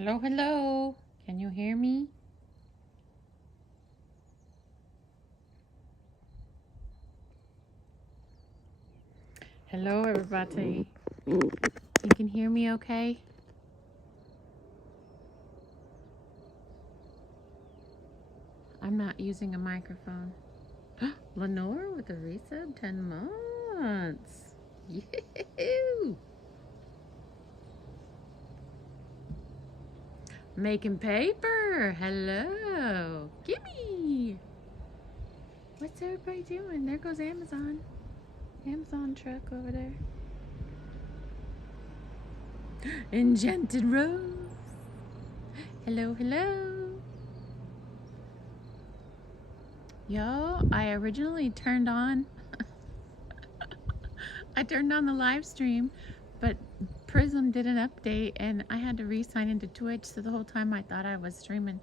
Hello, hello. Can you hear me? Hello, everybody. You can hear me okay? I'm not using a microphone. Lenore with a resub 10 months. Yoo! Making paper. Hello. Gimme. What's everybody doing? There goes Amazon. Amazon truck over there. Enchanted Rose. Hello, hello. Yo, I originally turned on I turned on the live stream, but Prism did an update and I had to re-sign into Twitch, so the whole time I thought I was streaming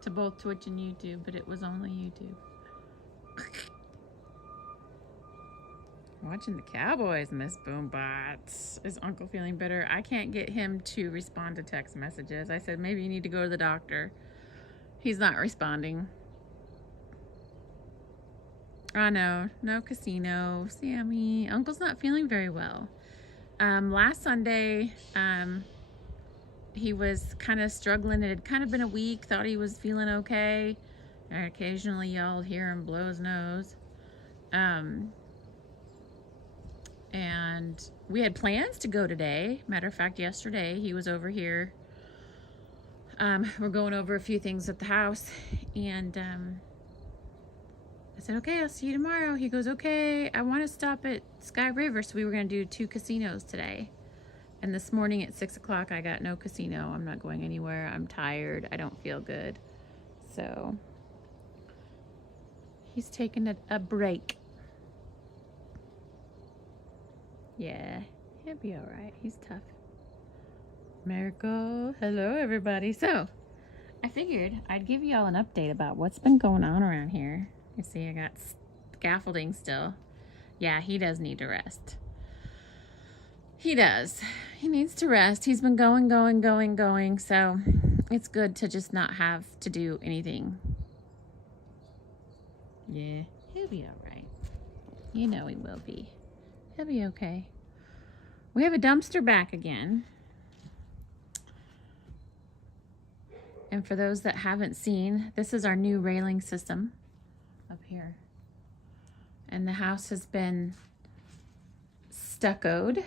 to both Twitch and YouTube, but it was only YouTube. Watching the Cowboys, Miss Boombots. Is Uncle feeling better? I can't get him to respond to text messages. I said maybe you need to go to the doctor. He's not responding. I know, no casino. Sammy, Uncle's not feeling very well. Last Sunday, he was kind of struggling. It had kind of been a week, thought he was feeling okay. I occasionally y'all hear him blow his nose. And we had plans to go today. Matter of fact, yesterday he was over here. We're going over a few things at the house, and I said, okay, I'll see you tomorrow. He goes, okay, I want to stop at Sky River. So we were going to do 2 casinos today. And this morning at 6 o'clock, I got no casino. I'm not going anywhere. I'm tired. I don't feel good. So he's taking a break. Yeah, he'll be all right. He's tough. Miracle. Hello, everybody. So I figured I'd give you all an update about what's been going on around here. You see, I got scaffolding still. Yeah, he does need to rest. He does. He needs to rest. He's been going. So it's good to just not have to do anything. Yeah, he'll be all right. You know he will be. He'll be okay. We have a dumpster back again. And for those that haven't seen, this is our new railing system up here. And the house has been stuccoed.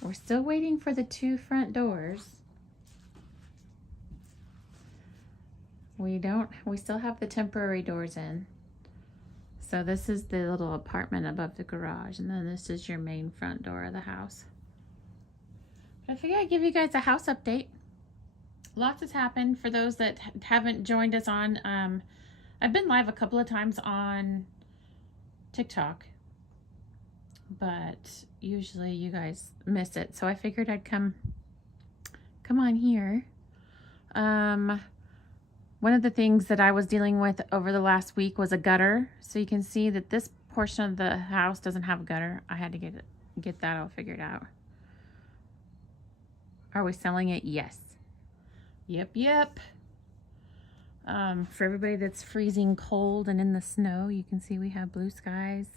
We're still waiting for the 2 front doors. We still have the temporary doors in. So this is the little apartment above the garage, and then this is your main front door of the house. But I figured I'd give you guys a house update. Lots has happened. For those that haven't joined us on, I've been live a couple of times on TikTok, but usually you guys miss it, so I figured I'd come on here. One of the things that I was dealing with over the last week was a gutter. So you can see that this portion of the house doesn't have a gutter. I had to get that all figured out. Are we selling it? Yes. Yep. For everybody that's freezing cold and in the snow, you can see we have blue skies.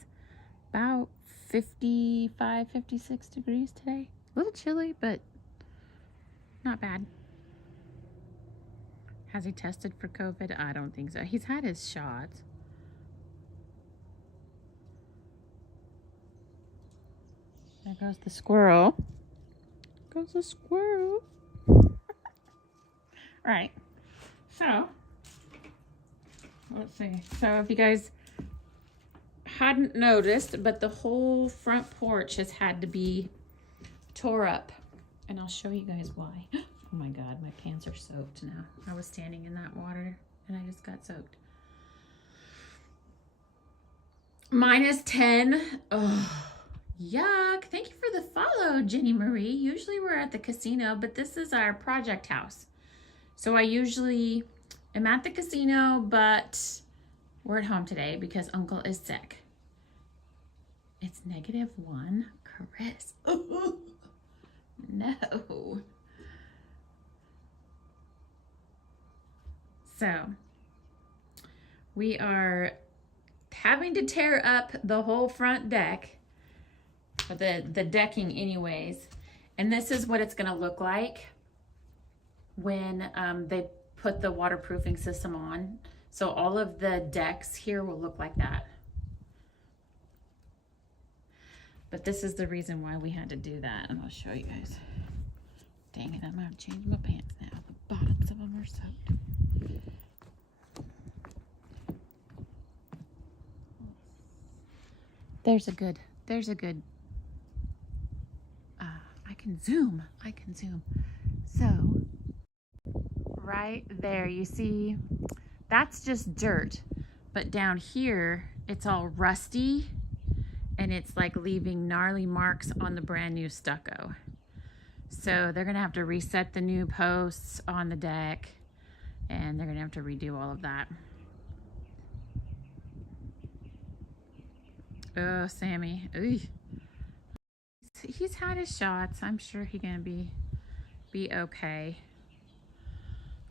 About 55, 56 degrees today. A little chilly, but not bad. Has he tested for COVID? I don't think so. He's had his shots. There goes the squirrel. Goes the squirrel. All right. So, let's see. So if you guys hadn't noticed, but the whole front porch has had to be tore up. And I'll show you guys why. Oh my God, my pants are soaked now. I was standing in that water and I just got soaked. -10. Oh, yuck. Thank you for the follow, Jenny Marie. Usually we're at the casino, but this is our project house. So I usually am at the casino, but we're at home today because Uncle is sick. It's -1. Chris. No. So we are having to tear up the whole front deck, or the decking anyways. And this is what it's gonna look like when they put the waterproofing system on. So all of the decks here will look like that. But this is the reason why we had to do that, and I'll show you guys. Dang it, I'm gonna have to change my pants now. The bottoms of them are soaked. There's a good, I can zoom. So, right there, you see, that's just dirt. But down here, it's all rusty, and it's like leaving gnarly marks on the brand new stucco. So they're gonna have to reset the new posts on the deck, and they're gonna have to redo all of that. Oh, Sammy. Ooh. He's had his shots. I'm sure he's gonna be okay.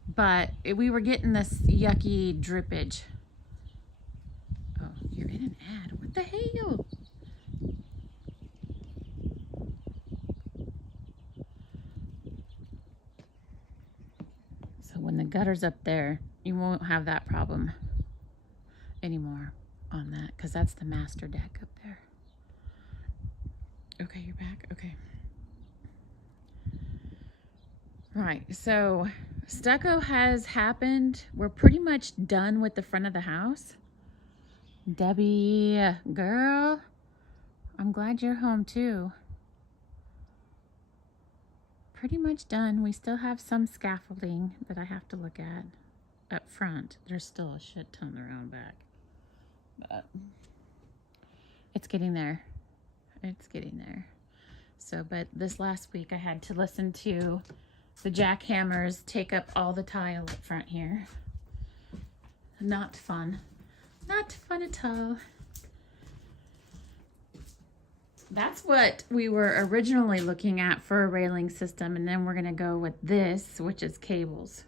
But we were getting this yucky drippage. Oh, you're in an ad. What the hell? So when the gutter's up there, you won't have that problem anymore on that, because that's the master deck up there. Okay, you're back. Okay. Right, so stucco has happened. We're pretty much done with the front of the house. Debbie, girl, I'm glad you're home too. Pretty much done. We still have some scaffolding that I have to look at up front. There's still a shit ton around back. But it's getting there. It's getting there. So, but this last week I had to listen to the jackhammers take up all the tile up front here. Not fun. Not fun at all. That's what we were originally looking at for a railing system, and then we're gonna go with this, which is cables.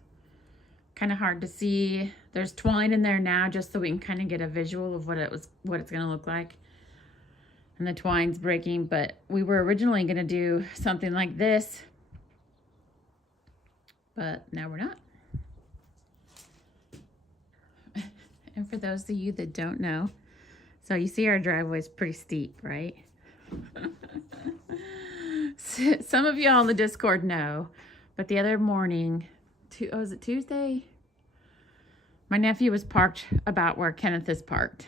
Kind of hard to see. There's twine in there now, just so we can kind of get a visual of what it's gonna look like. And the twine's breaking, but we were originally gonna do something like this, but now we're not. And for those of you that don't know, so you see our driveway is pretty steep, right? Some of y'all in the Discord know, but the other morning, was it Tuesday? My nephew was parked about where Kenneth is parked.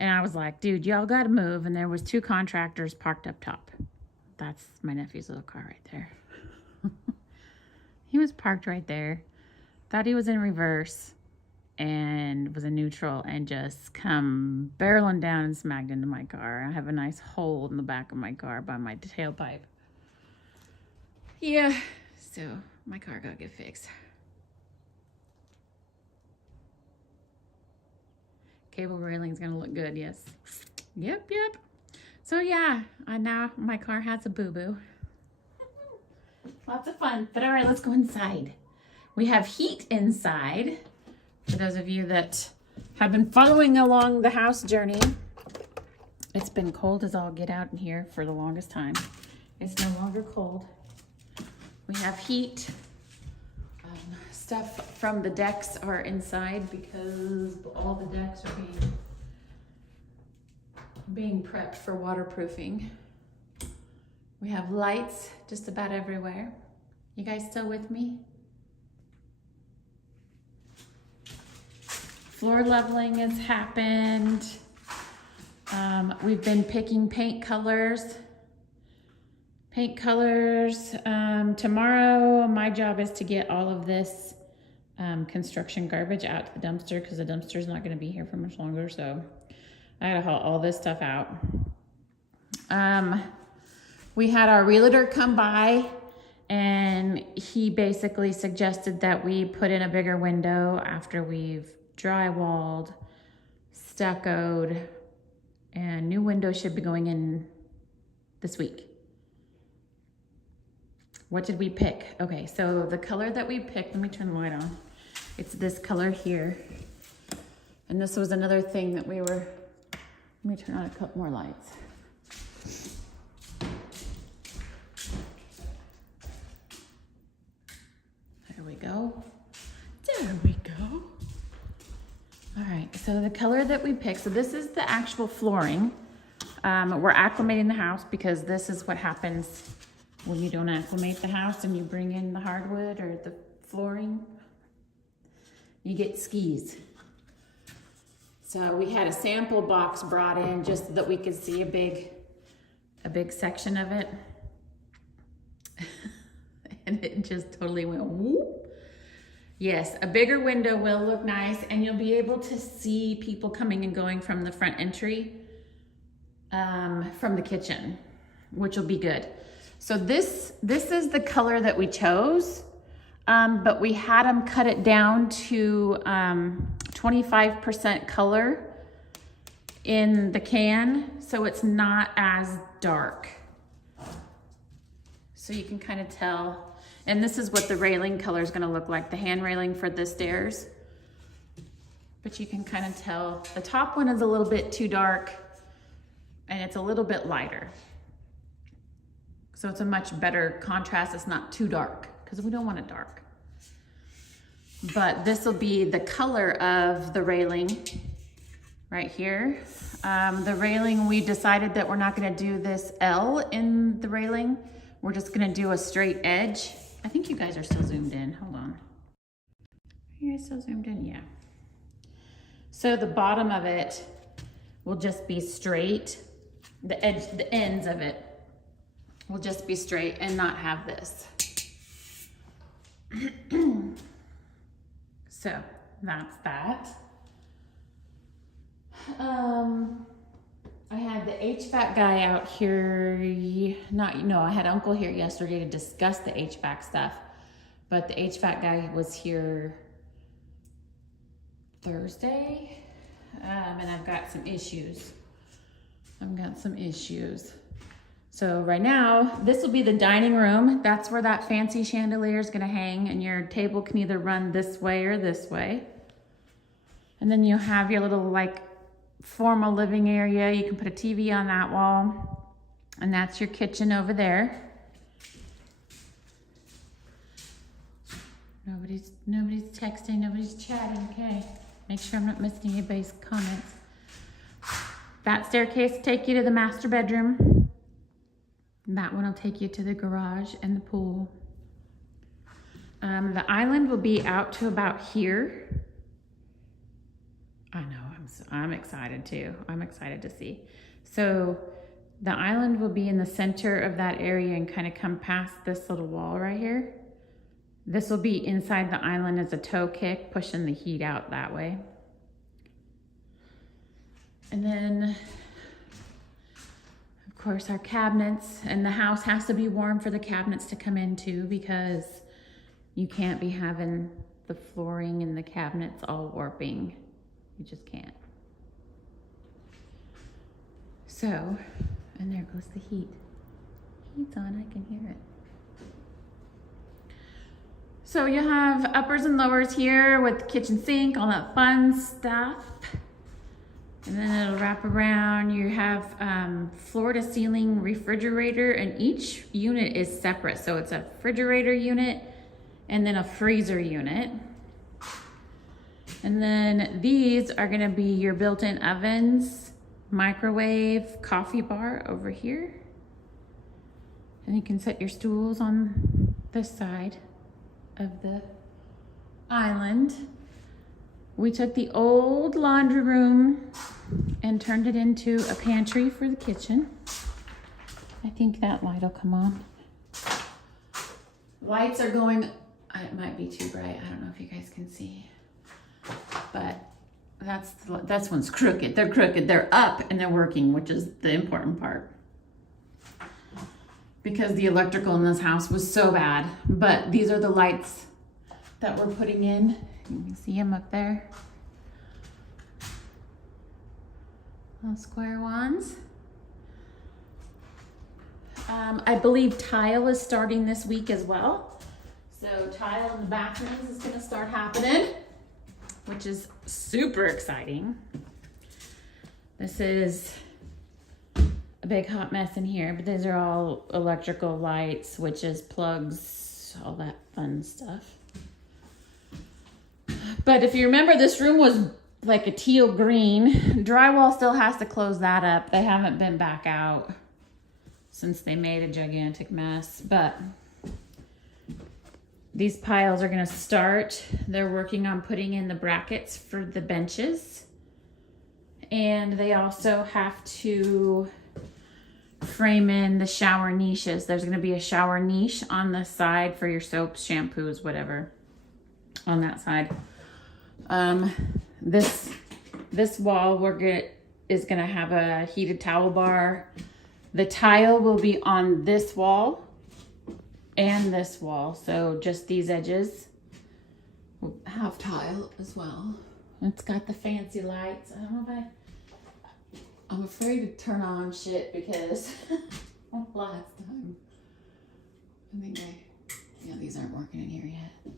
And I was like, dude, y'all gotta move. And there was 2 contractors parked up top. That's my nephew's little car right there. He was parked right there. Thought he was in reverse and was in neutral and just come barreling down and smacked into my car. I have a nice hole in the back of my car by my tailpipe. Yeah, so my car gotta get fixed. Cable railing's gonna look good, yes. Yep. So yeah, now my car has a boo-boo. Lots of fun, but all right, let's go inside. We have heat inside. For those of you that have been following along the house journey, it's been cold as all get out in here for the longest time. It's no longer cold. We have heat. Stuff from the decks are inside because all the decks are being prepped for waterproofing. We have lights just about everywhere. You guys still with me? Floor leveling has happened. We've been picking paint colors. Tomorrow, my job is to get all of this construction garbage out to the dumpster, because the dumpster is not going to be here for much longer. So I gotta haul all this stuff out. We had our realtor come by, and he basically suggested that we put in a bigger window after we've drywalled, stuccoed, and new windows should be going in this week. What did we pick? Okay, so the color that we picked, let me turn the light on. It's this color here. And this was another thing that we were, let me turn on a couple more lights. There we go. There we go. All right, so the color that we picked, so this is the actual flooring. We're acclimating the house because this is what happens when you don't acclimate the house and you bring in the hardwood or the flooring. You get skis. So we had a sample box brought in just so that we could see a big section of it. And it just totally went whoop. Yes, a bigger window will look nice, and you'll be able to see people coming and going from the front entry, from the kitchen, which will be good. So this is the color that we chose, but we had them cut it down to 25% color in the can, so it's not as dark. So you can kind of tell. And this is what the railing color is gonna look like, the hand railing for the stairs. But you can kind of tell, the top one is a little bit too dark and it's a little bit lighter. So it's a much better contrast, it's not too dark because we don't want it dark. But this will be the color of the railing right here. The railing, we decided that we're not gonna do this L in the railing. We're just gonna do a straight edge. I think you guys are still zoomed in, hold on. Are you guys still zoomed in? Yeah. So the bottom of it will just be straight. The edge, the ends of it will just be straight and not have this. So that's that. I had the HVAC guy out here, I had Uncle here yesterday to discuss the HVAC stuff, but the HVAC guy was here Thursday, and I've got some issues. So right now, this will be the dining room. That's where that fancy chandelier is gonna hang, and your table can either run this way or this way. And then you have your little like formal living area. You can put a TV on that wall, and that's your kitchen over there. Nobody's texting, nobody's chatting. Okay, make sure I'm not missing anybody's comments. That staircase will take you to the master bedroom. That one will take you to the garage and the pool. The island will be out to about here. I know, I'm excited too. I'm excited to see. So the island will be in the center of that area and kind of come past this little wall right here. This will be inside the island as a toe kick, pushing the heat out that way. And then, of course, our cabinets, and the house has to be warm for the cabinets to come into because you can't be having the flooring and the cabinets all warping. You just can't. So, and there goes the heat. Heat's on, I can hear it. So you have uppers and lowers here with the kitchen sink, all that fun stuff. And then it'll wrap around. You have floor to ceiling refrigerator, and each unit is separate. So it's a refrigerator unit and then a freezer unit. And then these are gonna be your built-in ovens, microwave, coffee bar over here. And you can set your stools on this side of the island. We took the old laundry room and turned it into a pantry for the kitchen. I think that light will come on. Lights are going, it might be too bright. I don't know if you guys can see. But that's one's crooked. They're crooked. They're up and they're working, which is the important part. Because the electrical in this house was so bad. But these are the lights that we're putting in. You can see them up there. Little square ones. I believe tile is starting this week as well. So tile in the bathrooms is gonna start happening. which is super exciting. This is a big hot mess in here, but these are all electrical lights, switches, plugs, all that fun stuff. But if you remember, this room was like a teal green. Drywall still has to close that up. They haven't been back out since they made a gigantic mess, but these piles are gonna start. They're working on putting in the brackets for the benches. And they also have to frame in the shower niches. There's gonna be a shower niche on the side for your soaps, shampoos, whatever, on that side. This wall is gonna have a heated towel bar. The tile will be on this wall and this wall, so just these edges will have tile as well. It's got the fancy lights. I don't know if I'm afraid to turn on shit because last time I think these aren't working in here yet.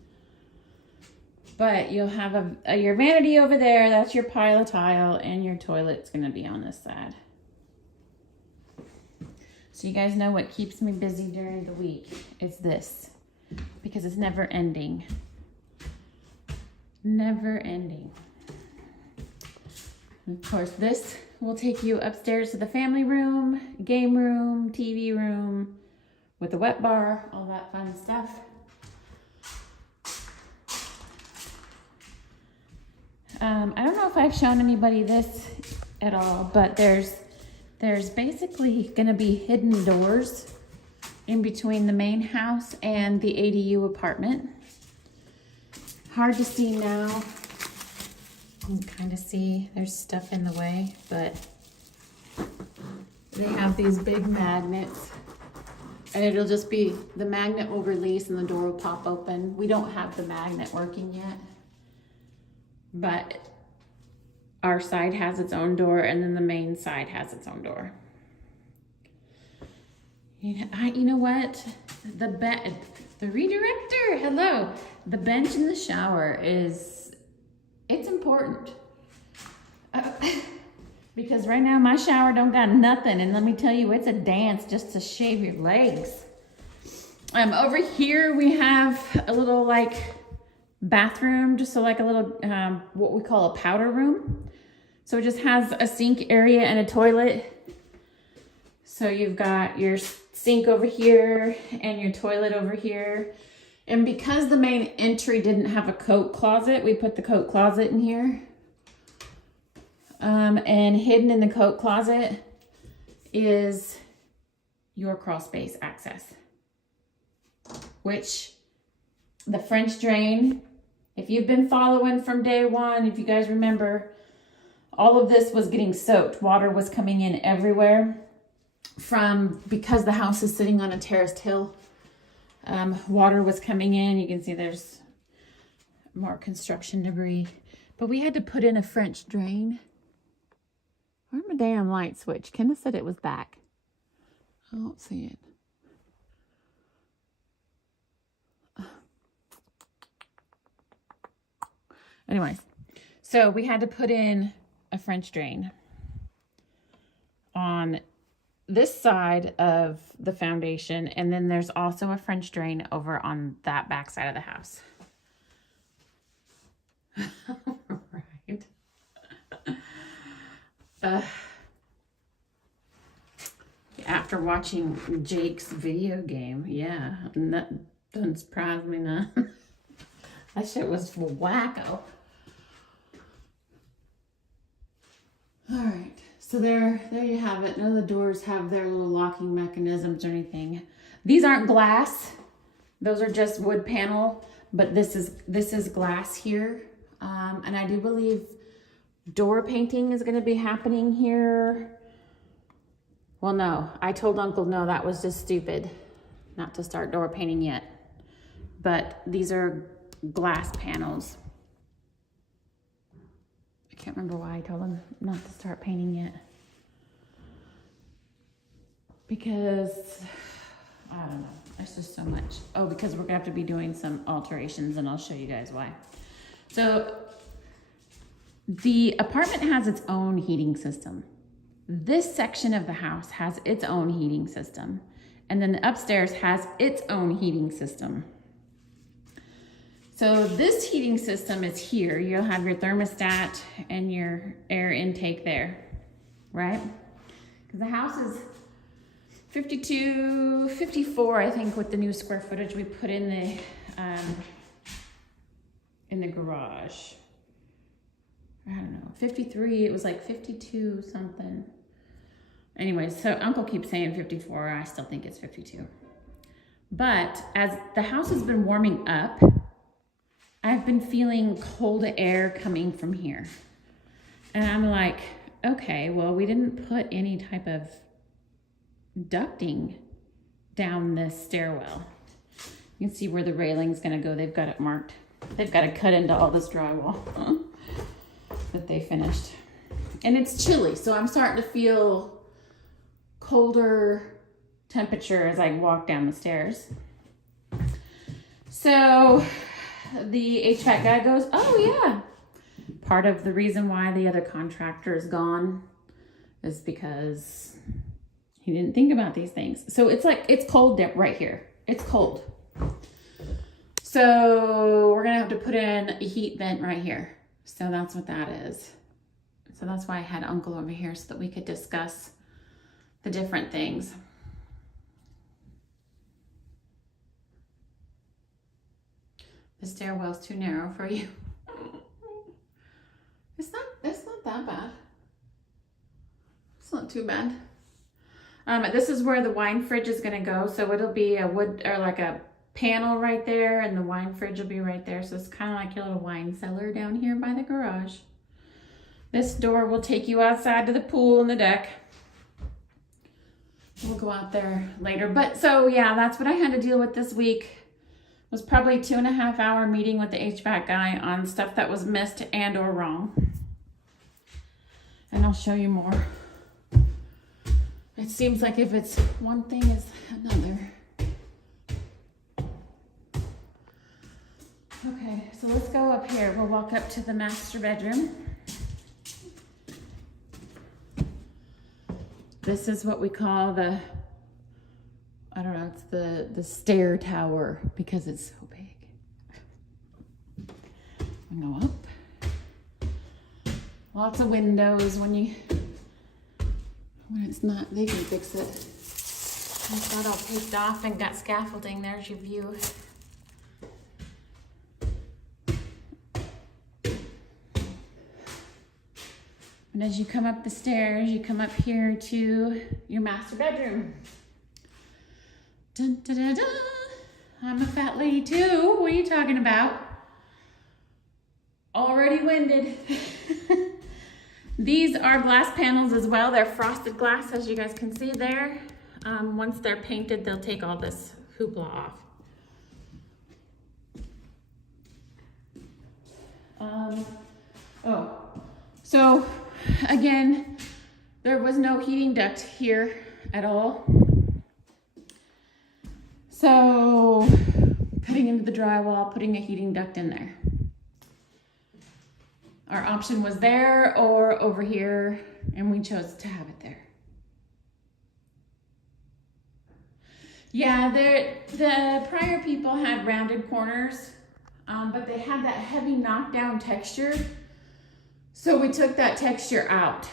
But you'll have your vanity over there. That's your pile of tile, and your toilet's gonna be on this side. So you guys know what keeps me busy during the week is this, because it's never ending. Never ending. And of course, this will take you upstairs to the family room, game room, TV room, with a wet bar, all that fun stuff. I don't know if I've shown anybody this at all, but there's basically gonna be hidden doors in between the main house and the ADU apartment. Hard to see now. You can kind of see there's stuff in the way, but they have these big magnets, and it'll just be, the magnet will release and the door will pop open. We don't have the magnet working yet, but our side has its own door, and then the main side has its own door. You know what? The redirector, hello. The bench in the shower it's important. Because right now my shower don't got nothing, and let me tell you, it's a dance just to shave your legs. Over here we have a little like bathroom, just so like a little what we call a powder room. So it just has a sink area and a toilet. So you've got your sink over here and your toilet over here. And because the main entry didn't have a coat closet, we put the coat closet in here. And hidden in the coat closet is your crawl space access, which the French drain, if you've been following from day one, if you guys remember, all of this was getting soaked. Water was coming in everywhere because the house is sitting on a terraced hill. Water was coming in. You can see there's more construction debris, but we had to put in a French drain. Where's my damn light switch? Kenneth said it was back. I don't see it. Anyways, so we had to put in a French drain on this side of the foundation, and then there's also a French drain over on that back side of the house. Right. After watching Jake's video game, yeah, and that doesn't surprise me none. That shit was wacko. All right, so there you have it. None of the doors have their little locking mechanisms or anything. These aren't glass; those are just wood panel. But this is glass here, and I do believe door painting is going to be happening here. Well, no, I told Uncle no, that was just stupid, not to start door painting yet. But these are glass panels. I can't remember why I told him not to start painting yet. Because, I don't know, there's just so much. Oh, because we're gonna have to be doing some alterations, and I'll show you guys why. So, The apartment has its own heating system. This section of the house has its own heating system. And then the upstairs has its own heating system. So this heating system is here. You'll have your thermostat and your air intake there, right? Because the house is 52, 54, I think, with the new square footage we put in the garage. I don't know, 53, it was like 52 something. Anyways, so Uncle keeps saying 54, I still think it's 52. But as the house has been warming up, I've been feeling cold air coming from here. And I'm like, okay, well, we didn't put any type of ducting down this stairwell. You can see where the railing's gonna go. They've got it marked. They've got to cut into all this drywall that they finished. And it's chilly, so I'm starting to feel colder temperature as I walk down the stairs. So the HVAC guy goes, oh yeah. Part of the reason why the other contractor is gone is because he didn't think about these things. So it's like, it's cold right here. It's cold. So we're gonna have to put in a heat vent right here. So that's what that is. So that's why I had Uncle over here so that we could discuss the different things. The stairwell's too narrow for you. It's not that bad. It's not too bad. This is where the wine fridge is gonna go. So it'll be a wood or like a panel right there, and the wine fridge will be right there. So it's kind of like your little wine cellar down here by the garage. This door will take you outside to the pool and the deck. We'll go out there later. But so yeah, that's what I had to deal with this week. It was probably a 2.5 hour meeting with the HVAC guy on stuff that was missed and or wrong. And I'll show you more. It seems like if it's one thing, it's another. Okay, so let's go up here. We'll walk up to the master bedroom. This is what we call the, I don't know, it's the stair tower because it's so big. We go up. Lots of windows when it's not, they can fix it. It's not all taped off and got scaffolding. There's your view. And as you come up the stairs, you come up here to your master bedroom. Dun, dun, dun, dun. I'm a fat lady too. What are you talking about? Already winded. These are glass panels as well. They're frosted glass, as you guys can see there. Once they're painted, they'll take all this hoopla off. So again, there was no heating duct here at all. So cutting into the drywall, putting a heating duct in there. Our option was there or over here, and we chose to have it there. Yeah, the prior people had rounded corners, but they had that heavy knockdown texture. So we took that texture out.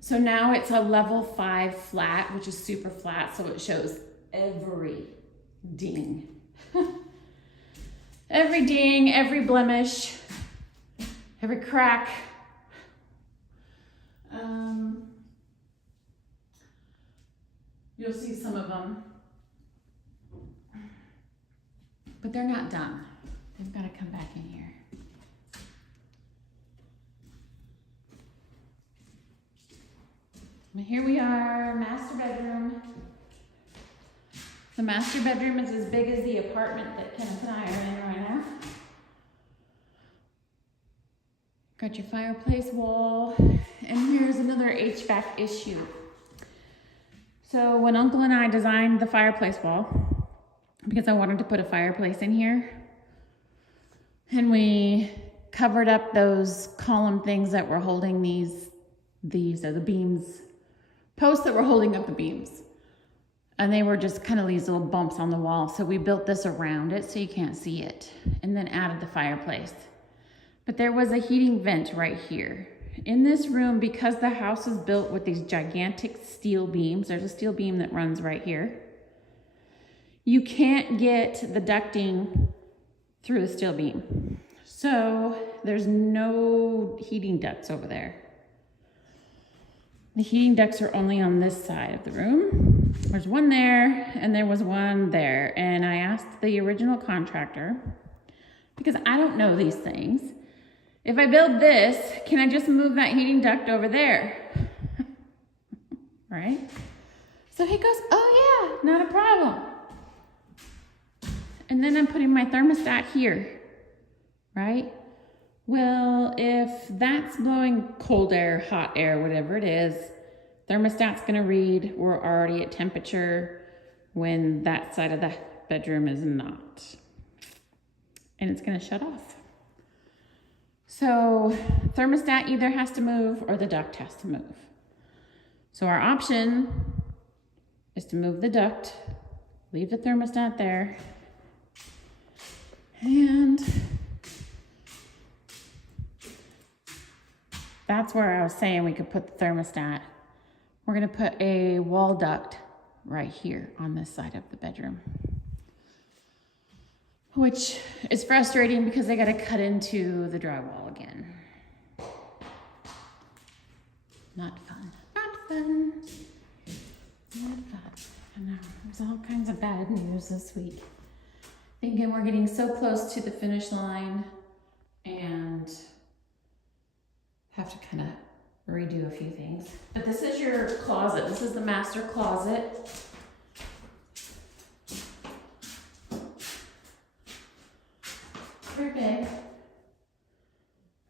So now it's a level 5 flat, which is super flat, so it shows every ding. Every ding, every blemish, every crack. You'll see some of them, but they're not done. They've got to come back in here. And here we are, master bedroom. The master bedroom is as big as the apartment that Kenneth and I are in right now. Got your fireplace wall, and here's another HVAC issue. So when Uncle and I designed the fireplace wall, because I wanted to put a fireplace in here, and we covered up those column things that were holding these are the beams, posts that were holding up the beams. And they were just kind of these little bumps on the wall. So we built this around it so you can't see it, and then added the fireplace. But there was a heating vent right here. In this room, because the house is built with these gigantic steel beams, there's a steel beam that runs right here. You can't get the ducting through the steel beam. So there's no heating ducts over there. The heating ducts are only on this side of the room. There's one there, and there was one there. And I asked the original contractor, because I don't know these things, if I build this, can I just move that heating duct over there? Right? So he goes, oh yeah, not a problem. And then I'm putting my thermostat here, right? Well, if that's blowing cold air, hot air, whatever it is, thermostat's gonna read we're already at temperature when that side of the bedroom is not. And it's gonna shut off. So thermostat either has to move or the duct has to move. So our option is to move the duct, leave the thermostat there, and that's where I was saying we could put the thermostat. We're gonna put a wall duct right here on this side of the bedroom, which is frustrating because I gotta cut into the drywall again. Not fun, not fun, not fun. I know, there's all kinds of bad news this week. Thinking we're getting so close to the finish line and have to kind of redo a few things. But this is your closet. This is the master closet. Very big.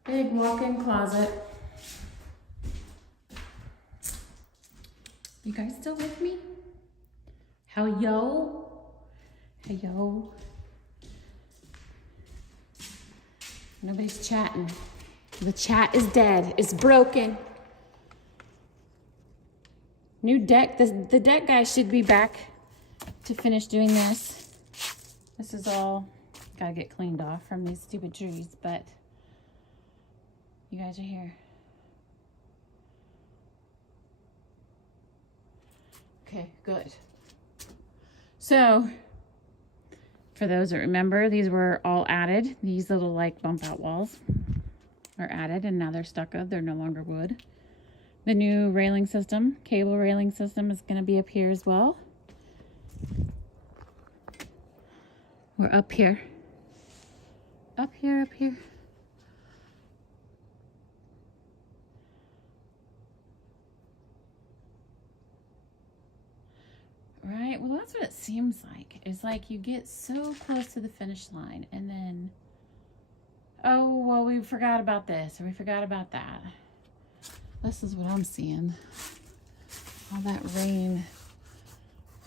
Big walk-in closet. You guys still with me? Hello? Hello? Nobody's chatting. The chat is dead. It's broken. New deck. The deck guy should be back to finish doing this. This is all gotta get cleaned off from these stupid trees, but you guys are here. Okay, good. So, for those that remember, these were all added. These little like bump out walls are added, and now they're stucco. They're no longer wood. The new railing system, cable railing system, is going to be up here as well. We're up here. Up here, up here. Right, well that's what it seems like. It's like you get so close to the finish line and then, oh, well we forgot about this or we forgot about that. This is what I'm seeing. All that rain.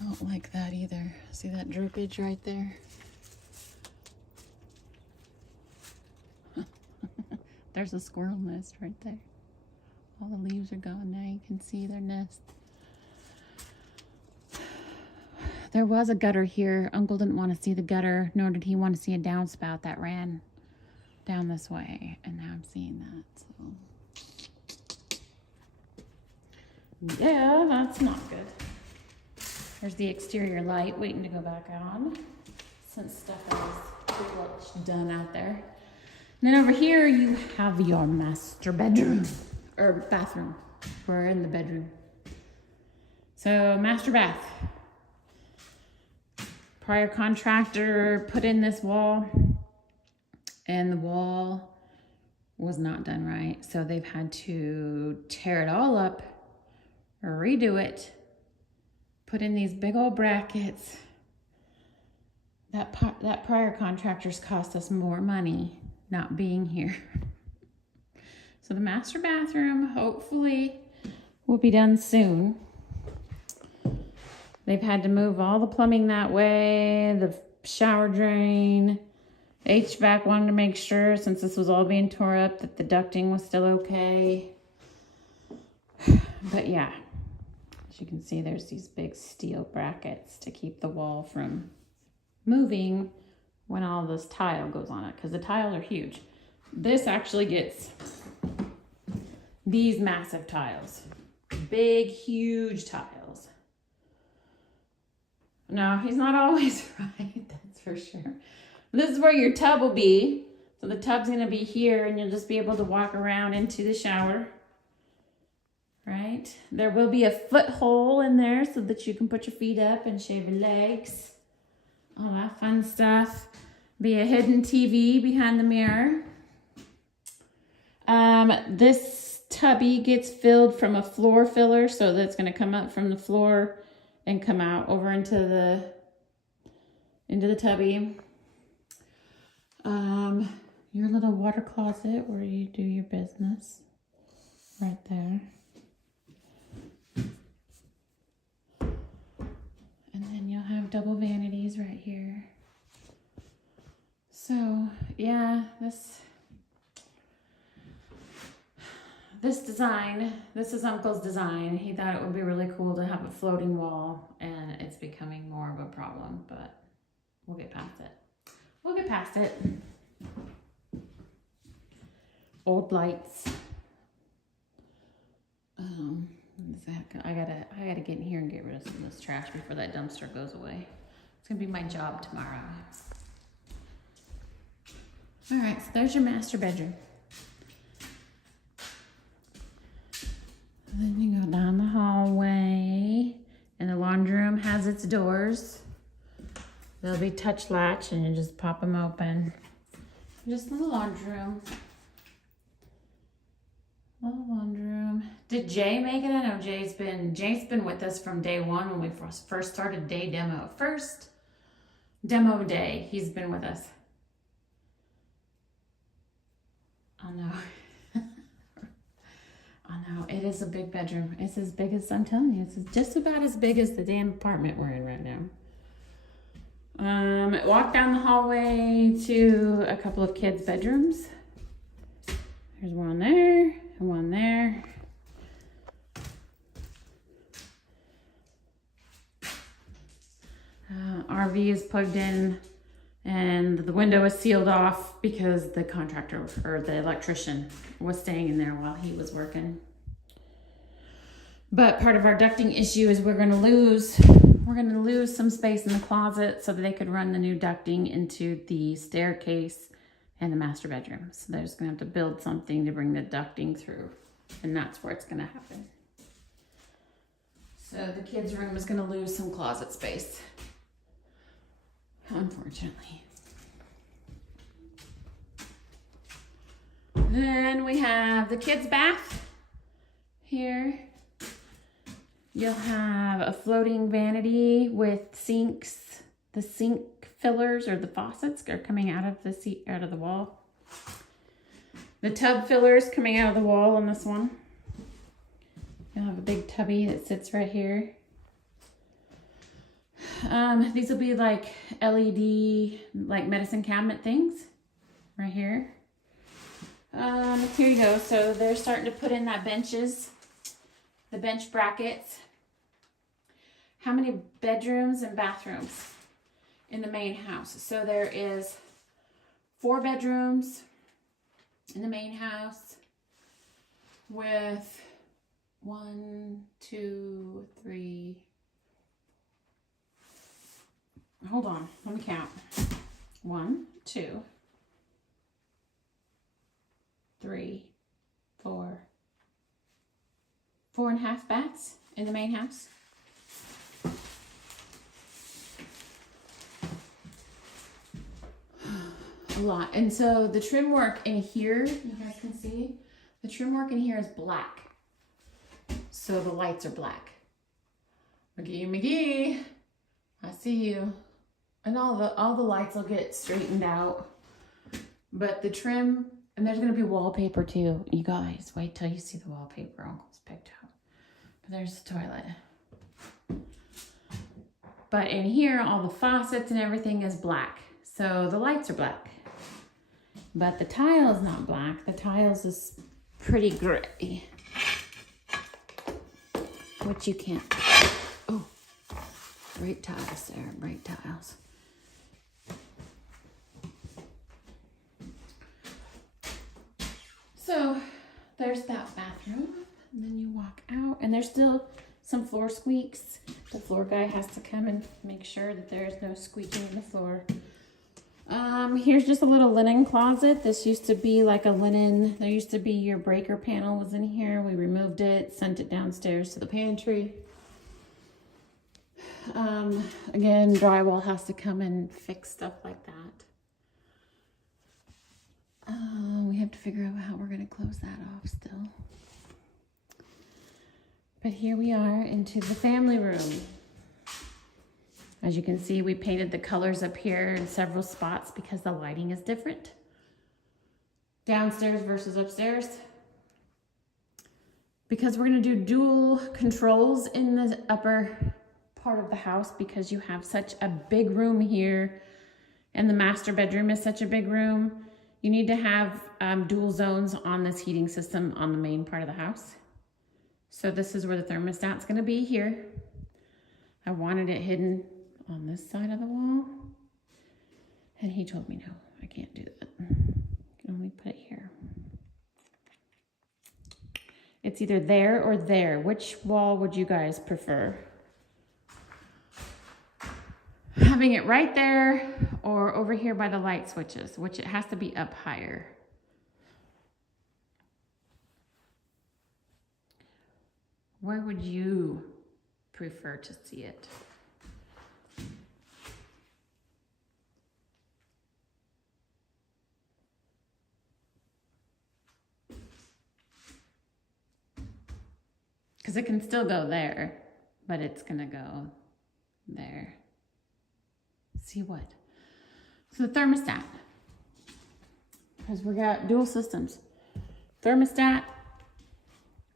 I don't like that either. See that droopage right there? There's a squirrel nest right there. All the leaves are gone now. You can see their nest. There was a gutter here. Uncle didn't want to see the gutter, nor did he want to see a downspout that ran down this way. And now I'm seeing that, so. Yeah, that's not good. There's the exterior light waiting to go back on since stuff is pretty much done out there. And then over here you have your master bedroom, or bathroom. We're in the bedroom. So master bath. Prior contractor put in this wall and the wall was not done right. So they've had to tear it all up, redo it, put in these big old brackets. That prior contractor's cost us more money not being here. So the master bathroom hopefully will be done soon. They've had to move all the plumbing that way, the shower drain, HVAC wanted to make sure, since this was all being tore up, that the ducting was still okay. But yeah, as you can see, there's these big steel brackets to keep the wall from moving when all this tile goes on it, because the tiles are huge. This actually gets these massive tiles, big, huge tiles. No, he's not always right, that's for sure. This is where your tub will be. So the tub's gonna be here and you'll just be able to walk around into the shower. Right? There will be a foot hole in there so that you can put your feet up and shave your legs. All that fun stuff. Be a hidden TV behind the mirror. This tubby gets filled from a floor filler, so that's gonna come up from the floor and come out over into the tubby. Your little water closet where you do your business, right there. And then you'll have double vanities right here. So yeah, this design, this is Uncle's design. He thought it would be really cool to have a floating wall, and it's becoming more of a problem, but we'll get past it. We'll get past it. Old lights. I gotta get in here and get rid of some of this trash before that dumpster goes away. It's gonna be my job tomorrow. All right, so there's your master bedroom. And then you go down the hallway, and the laundry room has its doors. They'll be touch latch, and you just pop them open. Just in the laundry room. Little laundry room. Did Jay make it? I know Jay's been with us from day one when we first started day demo. First demo day, he's been with us. Oh no. I know, it is a big bedroom. It's as big as, I'm telling you, it's just about as big as the damn apartment we're in right now. Walk down the hallway to a couple of kids' bedrooms. There's one there and one there. RV is plugged in and the window is sealed off because the contractor or the electrician was staying in there while he was working. But part of our ducting issue is we're going to lose some space in the closet so that they could run the new ducting into the staircase and the master bedroom. So they're just going to have to build something to bring the ducting through, and that's where it's going to happen. So the kids' room is going to lose some closet space, unfortunately. Then we have the kids' bath here. You'll have a floating vanity with sinks. The sink fillers or the faucets are coming out of the wall. The tub fillers coming out of the wall on this one. You'll have a big tubby that sits right here. These will be like LED, like medicine cabinet things right here. Here you go. So they're starting to put in the bench brackets. How many bedrooms and bathrooms in the main house? So there is 4 bedrooms in the main house with 1, 2, 3. Hold on, let me count. 1, 2, 3, 4. 4.5 baths in the main house. A lot. And so the trim work in here, you guys can see, the trim work in here is black. So the lights are black. McGee, I see you. And all the lights will get straightened out. But the trim, and there's gonna be wallpaper too. You guys, wait till you see the wallpaper Uncle's picked out. But there's the toilet. But in here, all the faucets and everything is black. So the lights are black. But the tile is not black. The tiles is pretty gray. Which you can't. Oh, bright tiles there, bright tiles. So there's that bathroom. And then you walk out and there's still some floor squeaks. The floor guy has to come and make sure that there's no squeaking in the floor. Here's just a little linen closet. This used to be like a linen, there used to be your breaker panel was in here. We removed it, sent it downstairs to the pantry. Again, drywall has to come and fix stuff like that. We have to figure out how we're gonna close that off still. But here we are into the family room. As you can see, we painted the colors up here in several spots because the lighting is different. Downstairs versus upstairs. Because we're gonna do dual controls in the upper part of the house because you have such a big room here and the master bedroom is such a big room. You need to have dual zones on this heating system on the main part of the house. So this is where the thermostat's gonna be here. I wanted it hidden on this side of the wall. And he told me, no, I can't do that. I can only put it here. It's either there or there. Which wall would you guys prefer? Having it right there or over here by the light switches, which it has to be up higher. Where would you prefer to see it? Because it can still go there, but it's gonna go there. See what? So the thermostat, because we got dual systems. Thermostat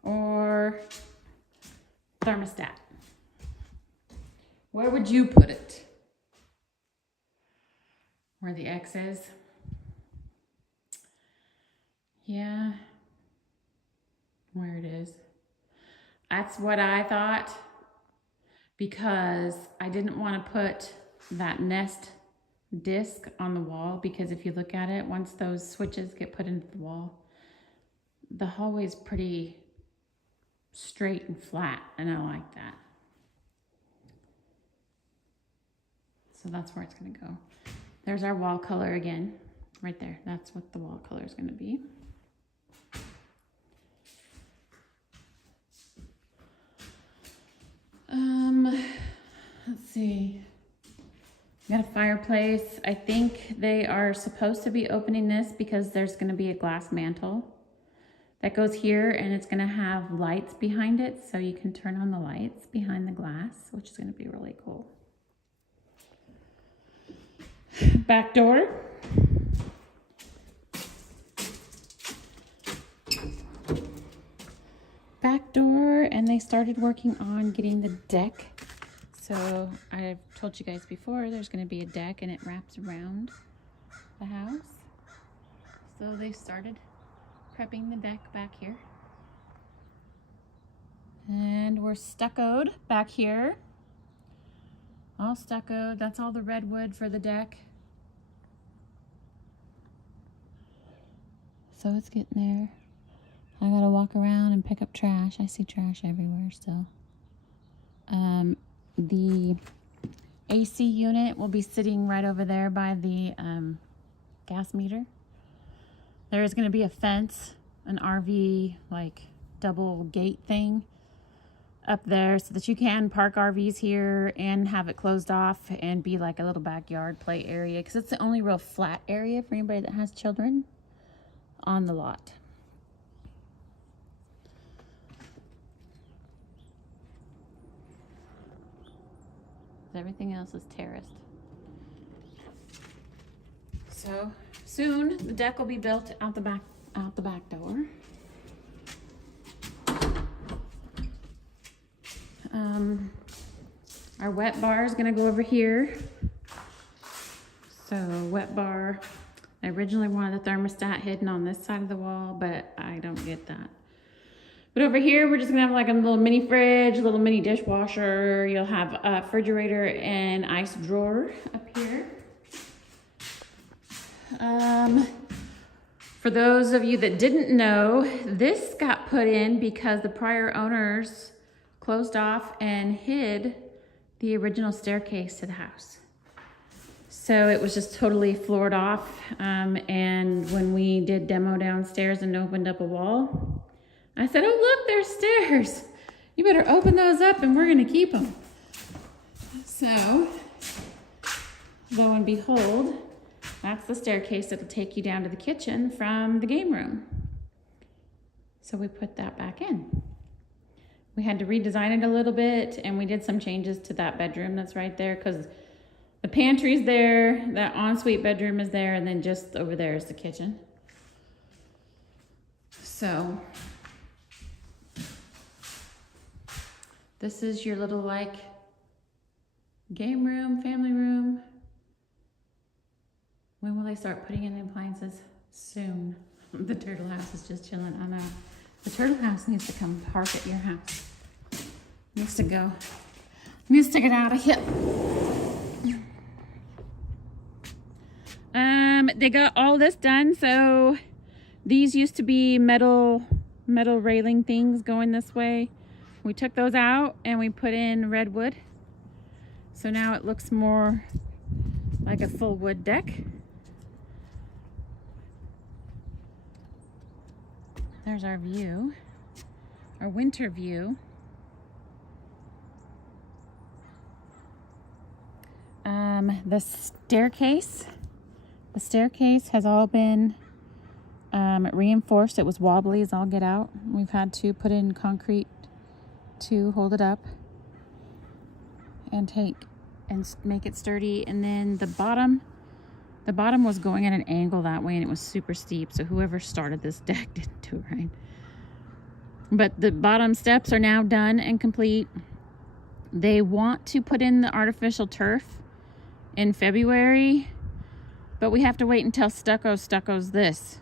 or thermostat. Where would you put it? Where the X is? Yeah, where it is. That's what I thought, because I didn't want to put that Nest disc on the wall, because if you look at it, once those switches get put into the wall, the hallway is pretty straight and flat, and I like that. So that's where it's going to go. There's our wall color again, right there. That's what the wall color is going to be. Let's see. We got a fireplace. I think they are supposed to be opening this because there's going to be a glass mantle that goes here, and it's going to have lights behind it, so you can turn on the lights behind the glass, which is going to be really cool. Back door. Back door, and they started working on getting the deck. So I've told you guys before, there's going to be a deck and it wraps around the house. So they started prepping the deck back here. And we're stuccoed back here. All stuccoed. That's all the redwood for the deck. So it's getting there. I gotta walk around and pick up trash. I see trash everywhere still. The AC unit will be sitting right over there by the gas meter. There is going to be a fence, an RV like double gate thing up there so that you can park RVs here and have it closed off and be like a little backyard play area, because it's the only real flat area for anybody that has children on the lot. Everything else is terraced. So soon the deck will be built out the back door. Our wet bar is gonna go over here. So wet bar, I originally wanted the thermostat hidden on this side of the wall, but I don't get that. But over here, we're just gonna have like a little mini fridge, a little mini dishwasher. You'll have a refrigerator and ice drawer up here. For those of you that didn't know, this got put in because the prior owners closed off and hid the original staircase to the house. So it was just totally floored off. And when we did demo downstairs and opened up a wall, I said, oh, look, there's stairs. You better open those up and we're gonna keep them. So, lo and behold, that's the staircase that'll take you down to the kitchen from the game room. So we put that back in. We had to redesign it a little bit, and we did some changes to that bedroom that's right there, because the pantry's there, that ensuite bedroom is there, and then just over there is the kitchen. So this is your little like game room, family room. When will they start putting in the appliances? Soon. The turtle house is just chilling. I know. The turtle house needs to come park at your house. Needs to go. Needs to get out of here. They got all this done. So these used to be metal railing things going this way. We took those out and we put in redwood. So now it looks more like a full wood deck. There's our view, our winter view. The staircase has all been reinforced. It was wobbly as all get out. We've had to put in concrete to hold it up and make it sturdy. And then the bottom was going at an angle that way, and it was super steep. So whoever started this deck didn't do it right. But the bottom steps are now done and complete. They want to put in the artificial turf in February, but we have to wait until stucco's this.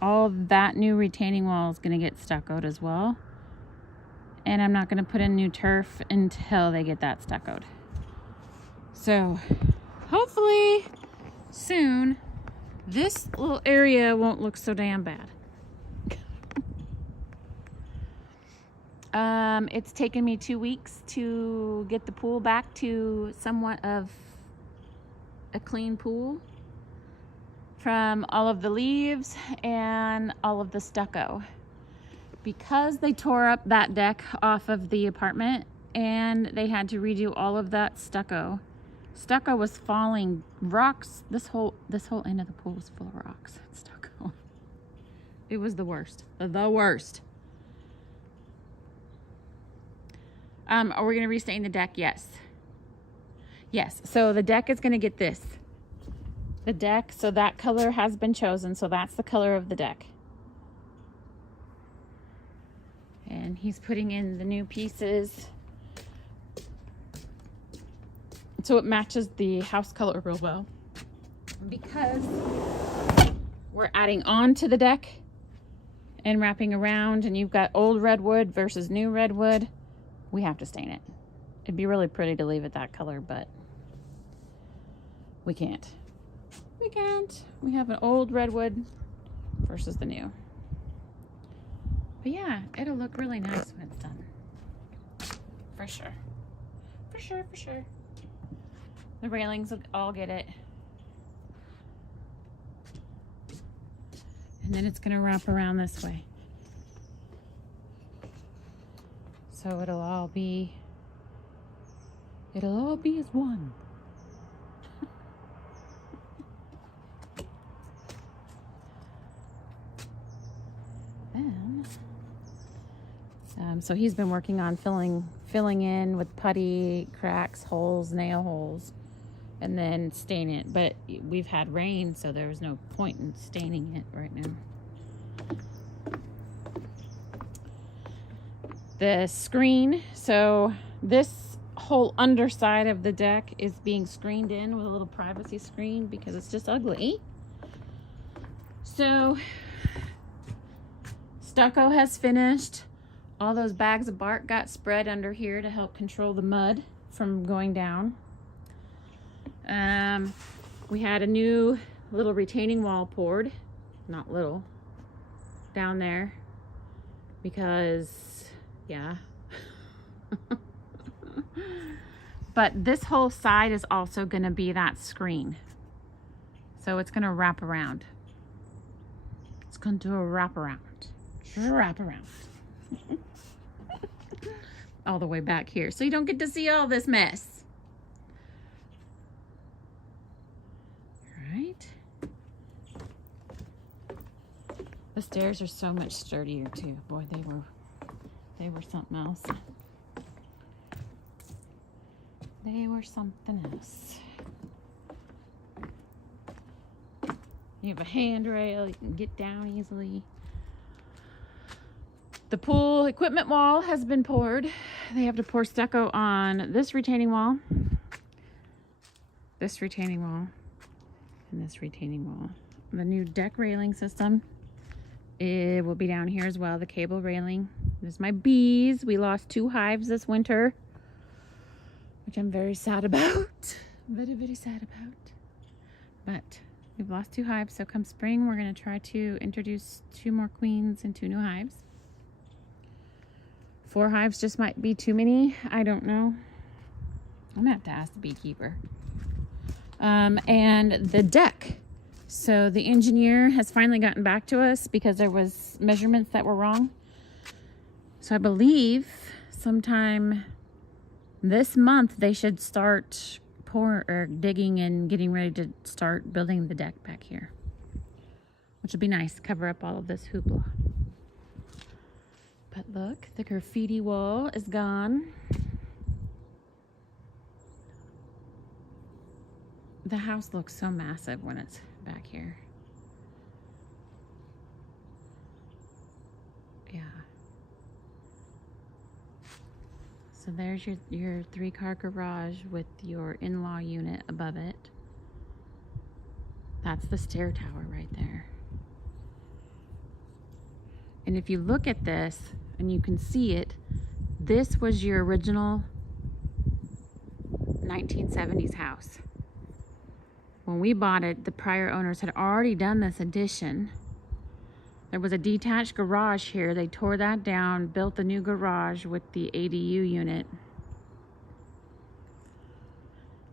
All of that new retaining wall is going to get stuccoed as well. And I'm not going to put in new turf until they get that stuccoed. So hopefully soon this little area won't look so damn bad. It's taken me 2 weeks to get the pool back to somewhat of a clean pool from all of the leaves and all of the stucco, because they tore up that deck off of the apartment and they had to redo all of that stucco. Stucco was falling. Rocks, this whole end of the pool was full of rocks. Stucco. It was the worst. The worst. Are we going to restain the deck? Yes. Yes. So the deck is going to get this. The deck, so that color has been chosen. So that's the color of the deck. And he's putting in the new pieces, so it matches the house color real well. Because we're adding on to the deck and wrapping around, and you've got old redwood versus new redwood, we have to stain it. It'd be really pretty to leave it that color, but we can't. We can't. We have an old redwood versus the new. But yeah, it'll look really nice when it's done. For sure. For sure, for sure. The railings will all get it. And then it's gonna wrap around this way. So it'll all be as one. Then, so he's been working on filling in with putty, cracks, holes, nail holes, and then stain it. But we've had rain, so there was no point in staining it right now. The screen, so this whole underside of the deck is being screened in with a little privacy screen because it's just ugly. So stucco has finished. All those bags of bark got spread under here to help control the mud from going down. We had a new little retaining wall poured, not little, down there because, yeah. But this whole side is also going to be that screen. So it's going to wrap around. It's going to do a wrap around. Wrap around. All the way back here. So you don't get to see all this mess. Right? The stairs are so much sturdier too. Boy, they were something else. They were something else. You have a handrail, you can get down easily. The pool equipment wall has been poured. They have to pour stucco on this retaining wall, this retaining wall, and this retaining wall. The new deck railing system, it will be down here as well, the cable railing. There's my bees. We lost 2 hives this winter, which I'm very sad about. Very, very sad about. But we've lost 2 hives, so come spring, we're gonna try to introduce 2 more queens and 2 new hives. 4 hives just might be too many. I don't know. I'm gonna have to ask the beekeeper. And the deck. So the engineer has finally gotten back to us because there was measurements that were wrong. So I believe sometime this month they should start digging and getting ready to start building the deck back here, which will be nice. Cover up all of this hoopla. But look, the graffiti wall is gone. The house looks so massive when it's back here. Yeah. So there's your 3-car garage with your in-law unit above it. That's the stair tower right there. And if you look at this, and you can see it, this was your original 1970s house. When we bought it, the prior owners had already done this addition. There was a detached garage here. They tore that down, built the new garage with the ADU unit.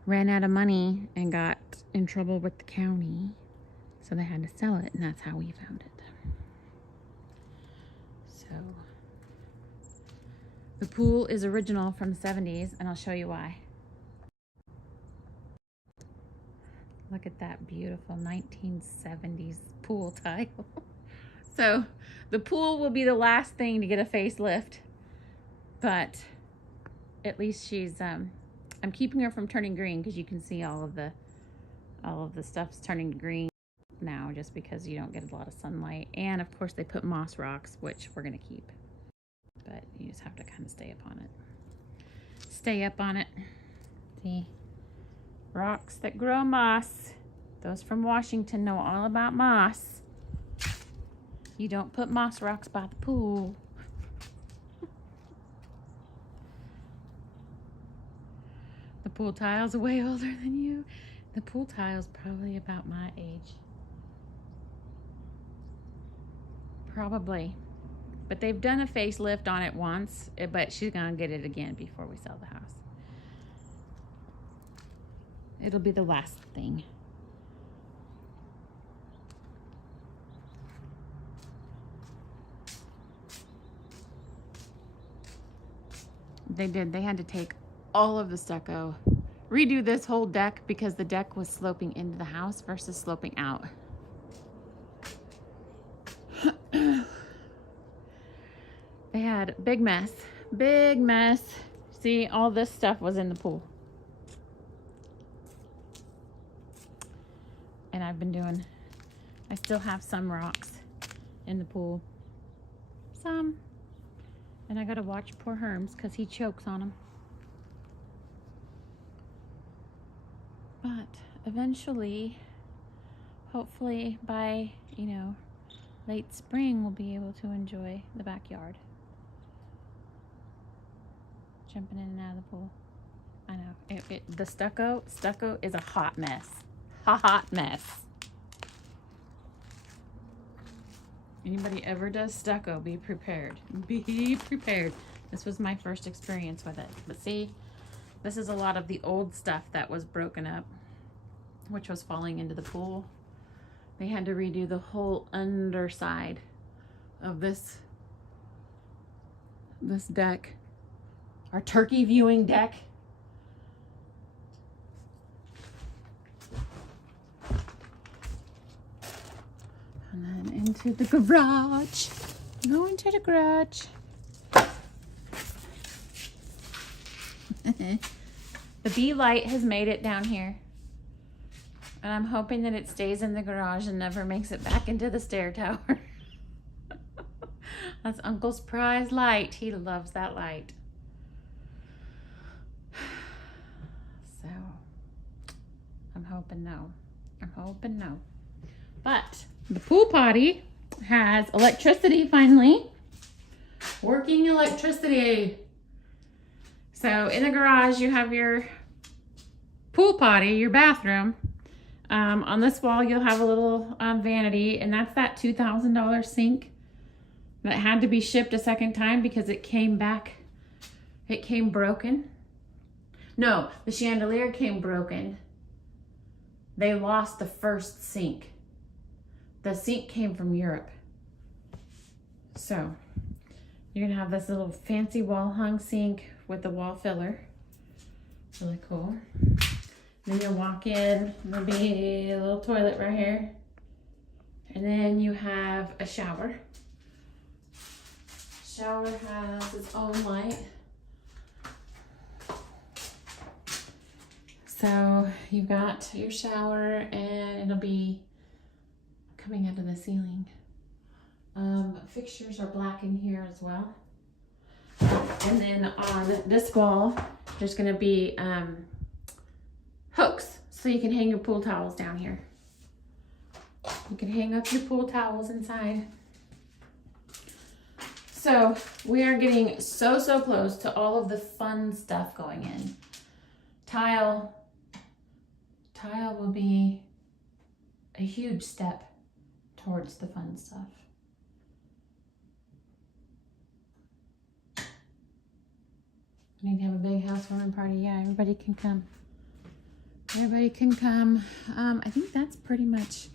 Ran out of money and got in trouble with the county. So they had to sell it, and that's how we found it. So the pool is original from the 70s, and I'll show you why. Look at that beautiful 1970s pool tile. So the pool will be the last thing to get a facelift, but at least she's, I'm keeping her from turning green because you can see all of the stuff's turning green now just because you don't get a lot of sunlight. And of course they put moss rocks, which we're gonna keep, but you just have to kind of stay up on it. Stay up on it. See, rocks that grow moss. Those from Washington know all about moss. You don't put moss rocks by the pool. The pool tile's way older than you. The pool tile's probably about my age. Probably. But they've done a facelift on it once, but she's gonna get it again before we sell the house. It'll be the last thing. They had to take all of the stucco, redo this whole deck because the deck was sloping into the house versus sloping out. They had a big mess, big mess. See, all this stuff was in the pool. And I still have some rocks in the pool. Some. And I gotta watch poor Herms because he chokes on them. But eventually hopefully by, you know, late spring we'll be able to enjoy the backyard. Jumping in and out of the pool. I know. The stucco is a hot mess. Hot mess. Anybody ever does stucco, be prepared. Be prepared. This was my first experience with it. But see, this is a lot of the old stuff that was broken up, which was falling into the pool. They had to redo the whole underside of this deck. Our turkey viewing deck. And then into the garage. Go into the garage. The bee light has made it down here. And I'm hoping that it stays in the garage and never makes it back into the stair tower. That's Uncle's prize light. He loves that light. So, I'm hoping no. I'm hoping no. But the pool potty has electricity finally. Working electricity. So in the garage you have your pool potty, your bathroom. On this wall you'll have a little vanity, and that's that $2,000 sink that had to be shipped a second time because it came back. It came broken. No, the chandelier came broken. They lost the first sink. The sink came from Europe. So you're gonna have this little fancy wall hung sink with the wall filler. Really cool. Then you'll walk in, there'll be a little toilet right here. And then you have a shower. Shower has its own light. So you've got your shower and it'll be coming out of the ceiling. Fixtures are black in here as well. And then on this wall, there's gonna be hooks so you can hang your pool towels down here. You can hang up your pool towels inside. So we are getting so close to all of the fun stuff going in. Tile will be a huge step towards the fun stuff. We need to have a big housewarming party. Yeah, everybody can come. Everybody can come. I think that's pretty much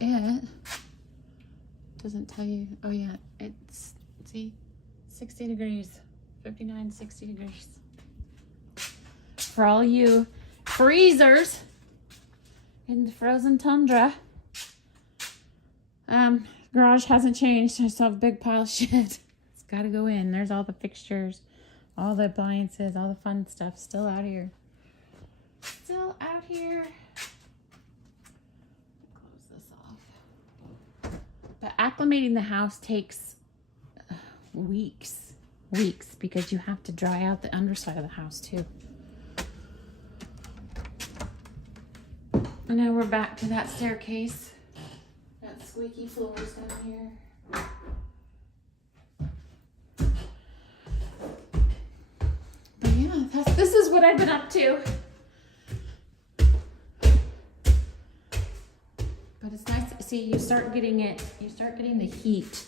it. Doesn't tell you. Oh yeah, it's, see, 60 degrees, 59, 60 degrees. For all you freezers in the frozen tundra, garage hasn't changed. I still have a big pile of shit. It's got to go in. There's all the fixtures, all the appliances, all the fun stuff still out here. Still out here. Close this off. But acclimating the house takes weeks because you have to dry out the underside of the house too. And now we're back to that staircase. Got squeaky floors down here. But yeah, this is what I've been up to. But it's nice to see you start getting the heat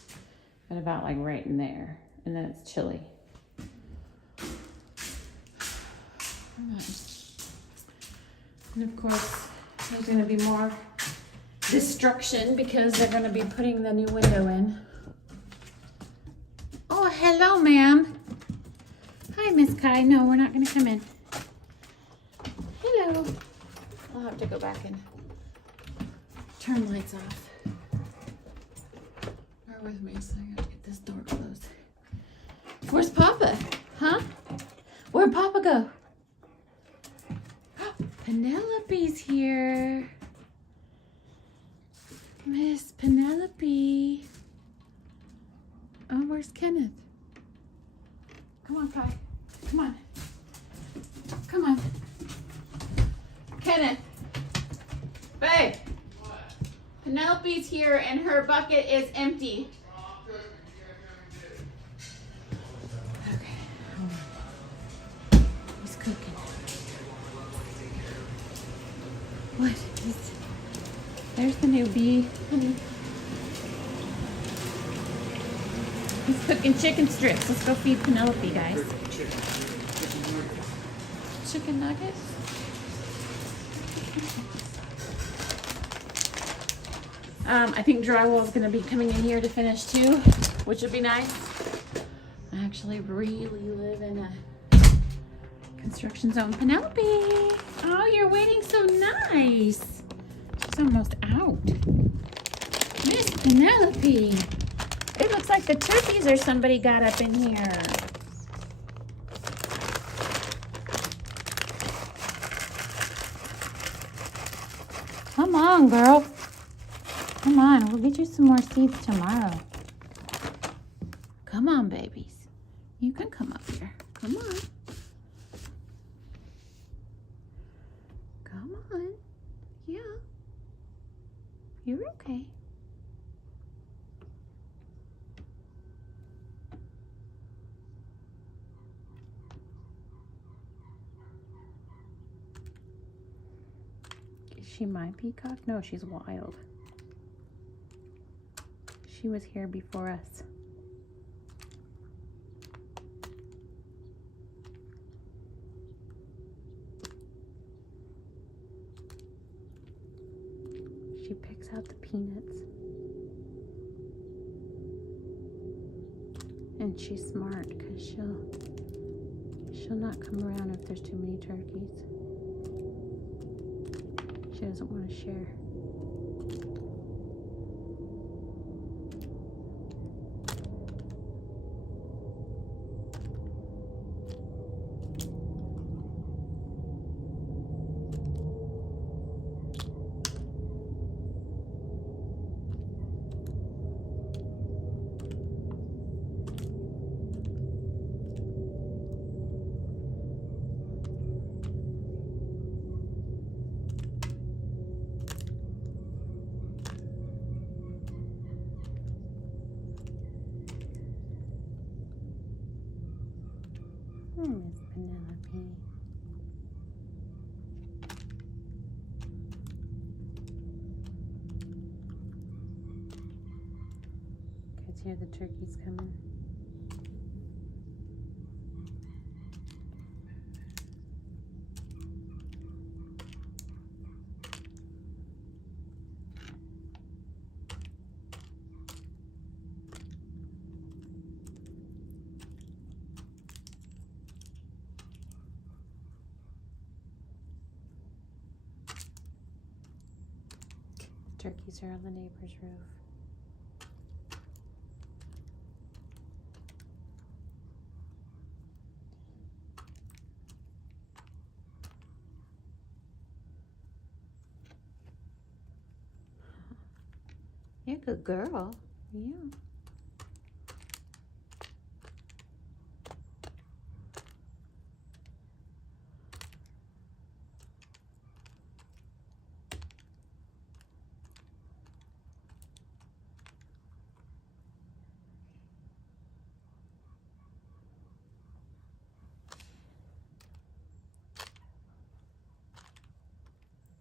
at about like right in there, and then it's chilly. And of course, there's going to be more destruction because they're going to be putting the new window in. Oh, hello, ma'am. Hi, Miss Kai. No, we're not going to come in. Hello. I'll have to go back and turn lights off. Bear with me, so I gotta get this door closed. Where's Papa? Huh? Where'd Papa go? Penelope's here. Miss Penelope. Oh, where's Kenneth? Come on, Kai. Come on. Come on. Kenneth. Babe. Penelope's here and her bucket is empty. Okay. He's cooking. What? There's the new bee. He's cooking chicken strips. Let's go feed Penelope, guys. Chicken nuggets? I think drywall is going to be coming in here to finish too, which would be nice. I actually really live in a construction zone. Penelope! Oh, you're waiting so nice. She's almost out. Miss Penelope! It looks like the turkeys or somebody got up in here. Come on, girl. Come on, we'll get you some more seeds tomorrow. Come on, babies. You can come up here. Come on. Come on. Yeah. You're okay. Is she my peacock? No, she's wild. She was here before us. She picks out the peanuts. And she's smart because she'll not come around if there's too many turkeys. She doesn't want to share. Miss Penelope. Kids hear the turkeys coming. Turkeys are on the neighbor's roof. You're a good girl. Yeah.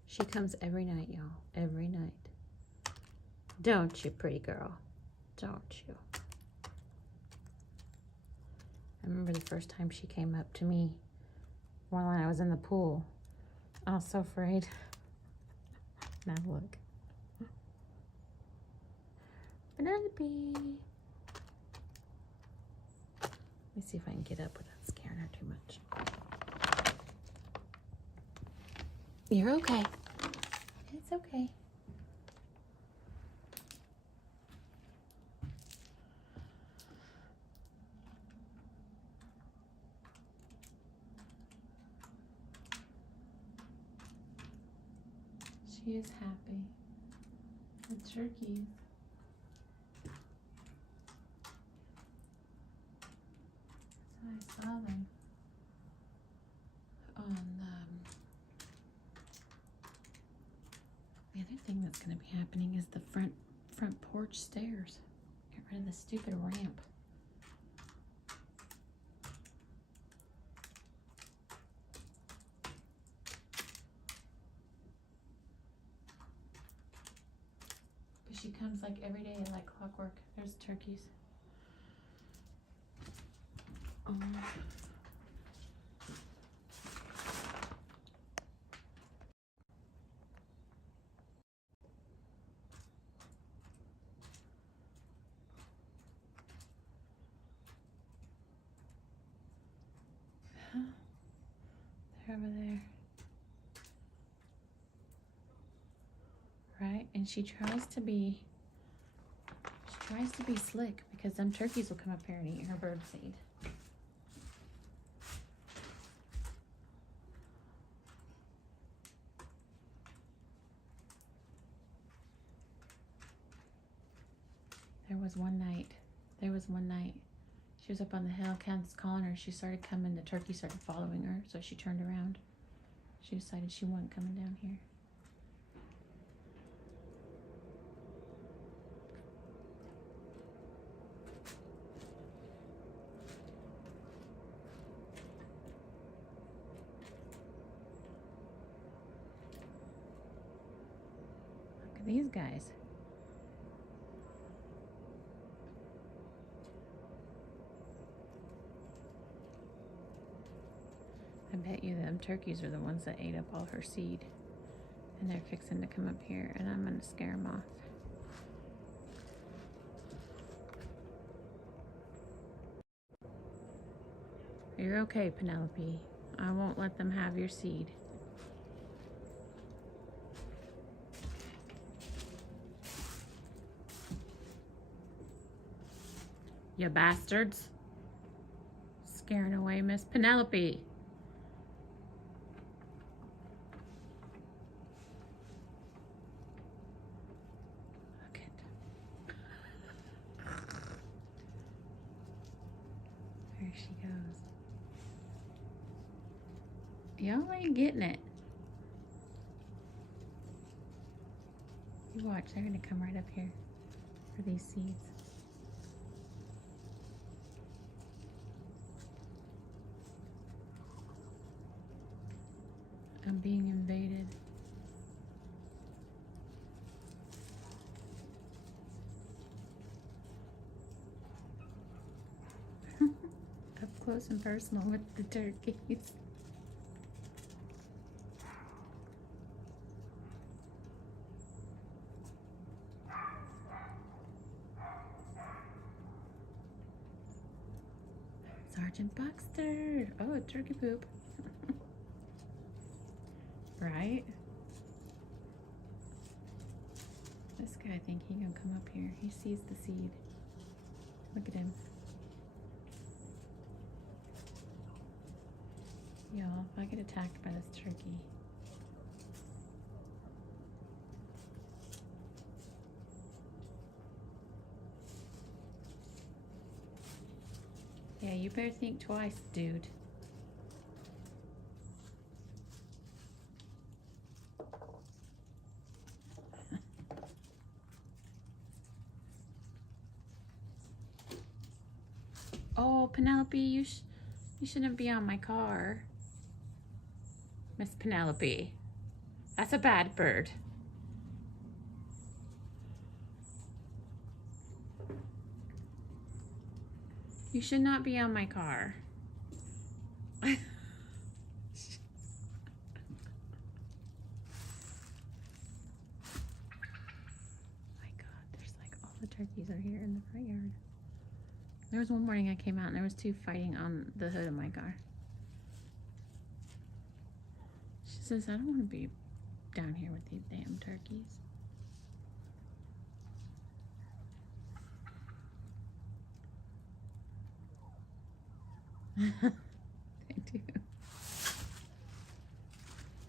She comes every night, y'all. Every night. Don't you, pretty girl? Don't you? I remember the first time she came up to me while I was in the pool. I was so afraid. Now look. Penelope. Let me see if I can get up without scaring her too much. You're okay. It's okay. She is happy. The turkeys. So I saw them on the other thing that what's going to be happening is the front porch stairs. Get rid of the stupid ramp. But she comes like every day like clockwork. There's turkeys. They're over there. Right? And she tries to be slick because them turkeys will come up here and eat her bird seed. There was one night, she was up on the hill, Kent's calling her, she started coming, the turkey started following her, so she turned around. She decided she wasn't coming down here. Look at these guys. I bet you them turkeys are the ones that ate up all her seed. And they're fixing to come up here, and I'm going to scare them off. You're okay, Penelope. I won't let them have your seed. You bastards. Scaring away Miss Penelope. There she goes. Y'all ain't getting it. You watch, they're gonna come right up here for these seeds. I'm being invaded. Up close and personal with the turkeys. Sergeant Buxter. Oh, turkey poop. Right? This guy, I think he gonna come up here. He sees the seed. Look at him. Y'all, if I get attacked by this turkey. Yeah, you better think twice, dude. Oh, Penelope, you shouldn't be on my car. Miss Penelope. That's a bad bird. You should not be on my car. My God, there's like all the turkeys are here in the front yard. There was one morning I came out and there was two fighting on the hood of my car. She says, I don't want to be down here with these damn turkeys. They do.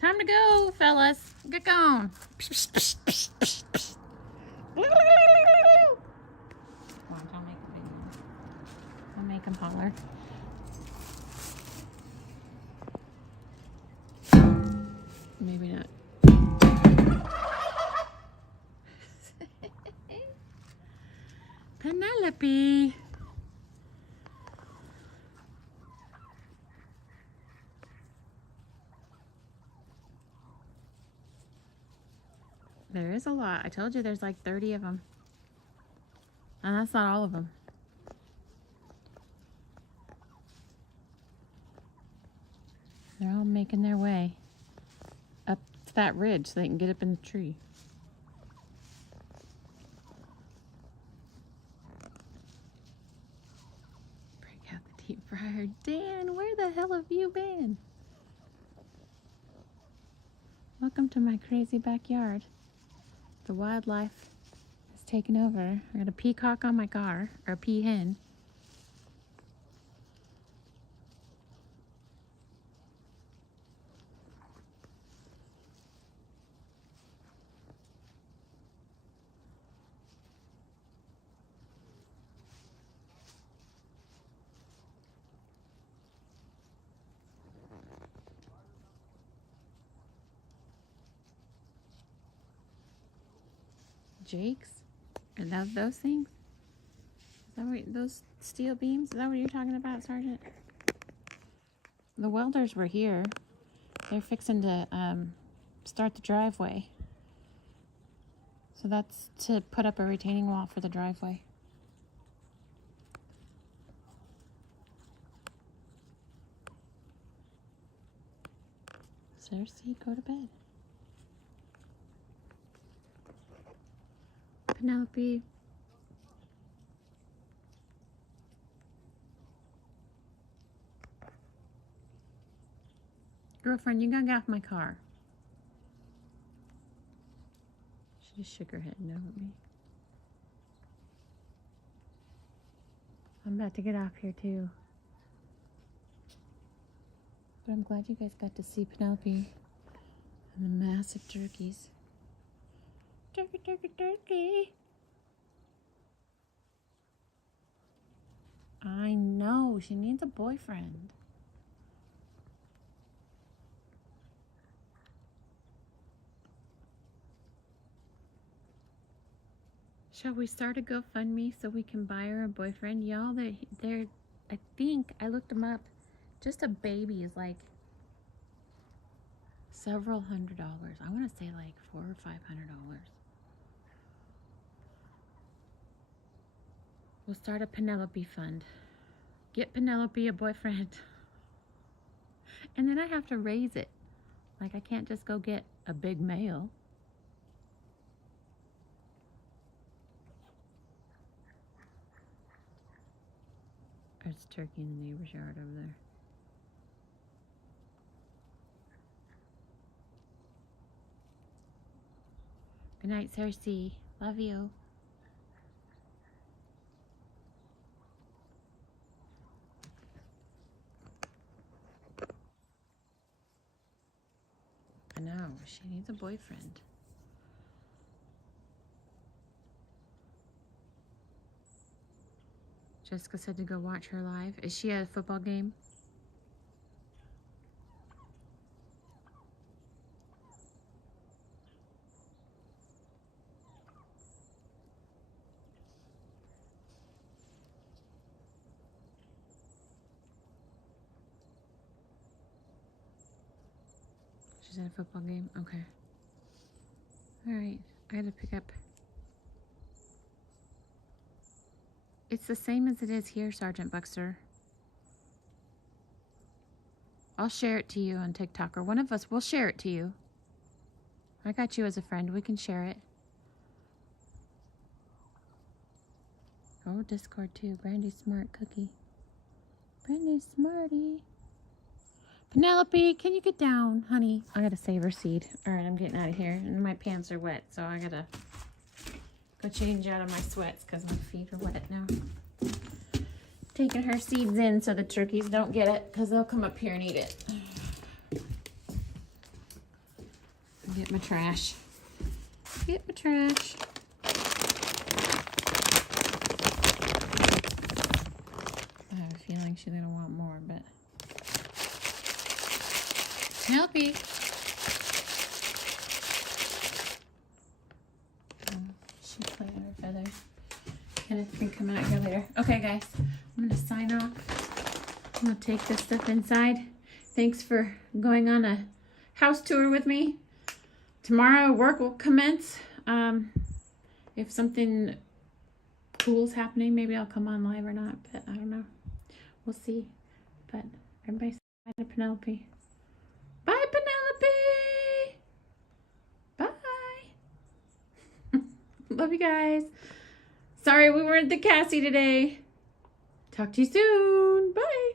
Time to go, fellas. Get going. Watch, I'll make a big one. I'll make them holler. Maybe not. Penelope. There is a lot. I told you there's like 30 of them. And that's not all of them. They're all making their way up to that ridge so they can get up in the tree. Break out the deep fryer. Dan, where the hell have you been? Welcome to my crazy backyard. The wildlife has taken over. I got a peacock on my car, or a peahen. Jakes? Are those things? Is that what, those steel beams? Is that what you're talking about, Sergeant? The welders were here. They're fixing to start the driveway. So that's to put up a retaining wall for the driveway. Cersei, go to bed. Penelope. Girlfriend, you gotta get off my car. She just shook her head no at me. I'm about to get off here too. But I'm glad you guys got to see Penelope and the massive turkeys. Turkey, turkey, turkey. I know, she needs a boyfriend. Shall we start a GoFundMe so we can buy her a boyfriend? Y'all, they're, I think, I looked them up. Just a baby is like several $100s. I want to say like $400 or $500. We'll start a Penelope fund. Get Penelope a boyfriend. And then I have to raise it. Like, I can't just go get a big male. There's a turkey in the neighbor's yard over there. Good night, Cersei. Love you. I know, she needs a boyfriend. Jessica said to go watch her live. Is she at a football game? She's at a football game? Okay. Alright, I had to pick up. It's the same as it is here, Sergeant Buxter. I'll share it to you on TikTok, or one of us will share it to you. I got you as a friend. We can share it. Oh, Discord too. Brandy Smart Cookie. Brandy Smarty. Penelope, can you get down, honey? I gotta save her seed. Alright, I'm getting out of here. And my pants are wet, so I gotta go change out of my sweats because my feet are wet now. Taking her seeds in so the turkeys don't get it because they'll come up here and eat it. Get my trash. Get my trash. I have a feeling she's gonna want more, but Penelope. She played with her feathers. Kenneth can come out here later. Okay, guys, I'm gonna sign off. I'm gonna take this stuff inside. Thanks for going on a house tour with me. Tomorrow work will commence. If something cool's happening, maybe I'll come on live or not, but I don't know. We'll see. But everybody say bye to Penelope. Bye, Penelope. Bye. Love you guys. Sorry we weren't the Cassie today. Talk to you soon. Bye.